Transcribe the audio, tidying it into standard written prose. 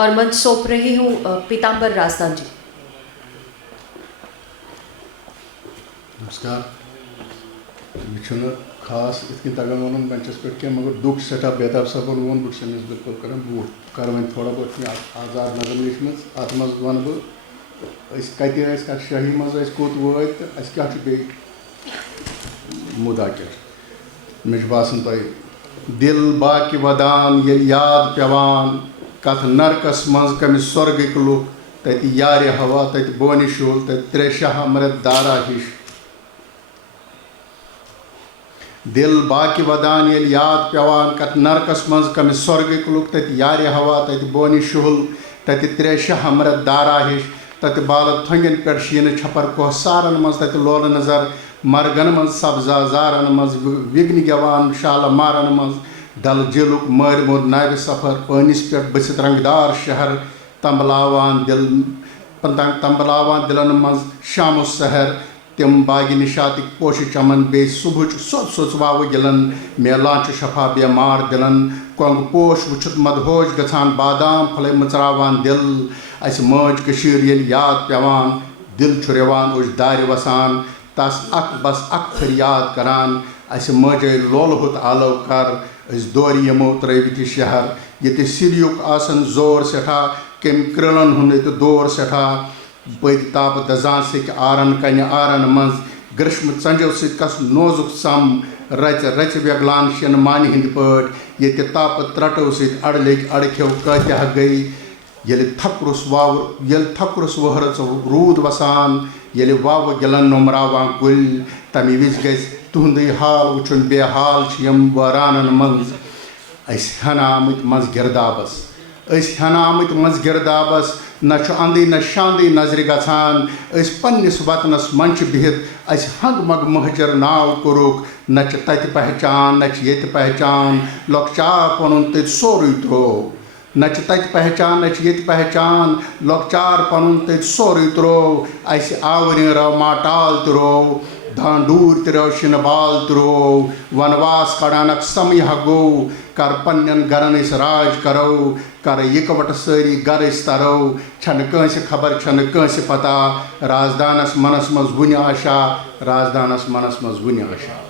اور منچ سونپ رہی ہوں پیتامبر رازدان جی. نمسکار. یہ خاص ات کن تگان ون منچس پہ مگر دکھ سٹھا بیتاب صاحب وون بہت سمس بالکل کران بوٹ کر وی تھوڑا بہت آزاد نظم لیچمز ات مز ون بہت کتہ شاہی مز کوت وت تو اس کیا بی مدا مجھ باسان تہ دل باقی ودان یل یاد پیوان کت نرکس مز کمس سورگک لک تت یار ہوا تت بونہ شول تت ترے شاہ امرت دارا ہش. دل باقی ودان یل یاد پیوان کت نرکس مز کمس سورگک لک تت یار ہوا تت بونہ شول تت ترے شاہ امرت دارا ہش. تت بالت تھنگن پہ شین چھپر کوہ سارن مز تت لول نظر مرگن مز سبزا زارن مز وگن گوان شال مارن مز دل جلک مر مود نائب سفر پانس پہ بست رنگدار شہر تمبلاوان دلن مز شام و سحر تم باغ نشاتک پوش چمن بی صبح سوت سوچ واو گلن میلان شفا بیمار دلن کنگ پوش وچھت مدہوش گھان بادام پھلے مچراوان دل اس ماج کشیر یل یاد پیوان دل چھریوان اوش دار وسان تس اک بس اک فریاد کران اس ماجے لول ہوت آلو کر اس دوری یمو ترٲوِتھ شہر ییٚتہِ سِریُک آسان زور سٮ۪ٹھاہ کٔمۍ کرٛلن ہُنٛد ییٚتہِ دور سٮ۪ٹھاہ پٔتۍ تاپہٕ دزان سیٚکہِ آرن کنہِ آرن منٛز گرٛشمہٕ ژنٛجو سۭتۍ کس نوزُک سم رژِ وٮ۪گلان شٮ۪ن مانہِ ہٕنٛدۍ پٲٹھۍ ییٚتہِ تاپہٕ ترٛٹو سۭتۍ اڑٕ لٔگۍ اڑکھیو کۭتیاہ گٔے ییٚلہِ تھکرُس ؤہرٕژ روٗد وسان ییٚلہِ واوٕ گِلن نوٚمراوان کُلۍ تمہِ وِزِ گژھِ تُہُنٛدُے حال وٕچھُن بے حال چھِ یِم وٲرانن منٛز أسۍ ہٮ۪نہٕ آمٕتۍ منٛز گِردابس نہ چھُ اندٕے نہ شاندٕے نظرِ گژھان أسۍ پننِس وطنس منٛز چھِ بِہِتھ اَسہِ ہنٛگ منٛگ مہجر ناو کوٚرُکھ نہ چھِ تتہِ پہچان نہ چھِ ییٚتہِ پہچان لۄکچار پنُن تٔتۍ سورُے ترٛوو نہ چھِ تتہِ پہچان نہ چھِ ییٚتہِ پہچان لۄکچار پنُن تٔتۍ سورُے ترٛوو اَسہِ آورِ رٲو ماٹال تہِ روو دانڈوٗر تہِ رٲو شِنہٕ بال تہِ روو ونواس کڑان اکھ سمیا گوٚو کر پننٮ۪ن گرن أسۍ راج کرو کر یِکوٹہٕ سٲری گرٕ أسۍ ترو چھنہٕ کٲنٛسہِ خبر چھنہٕ کٲنٛسہِ پتہ رازدانس منس منٛز وُنہِ آشا رازدانس منس منٛز وُنہِ آشا.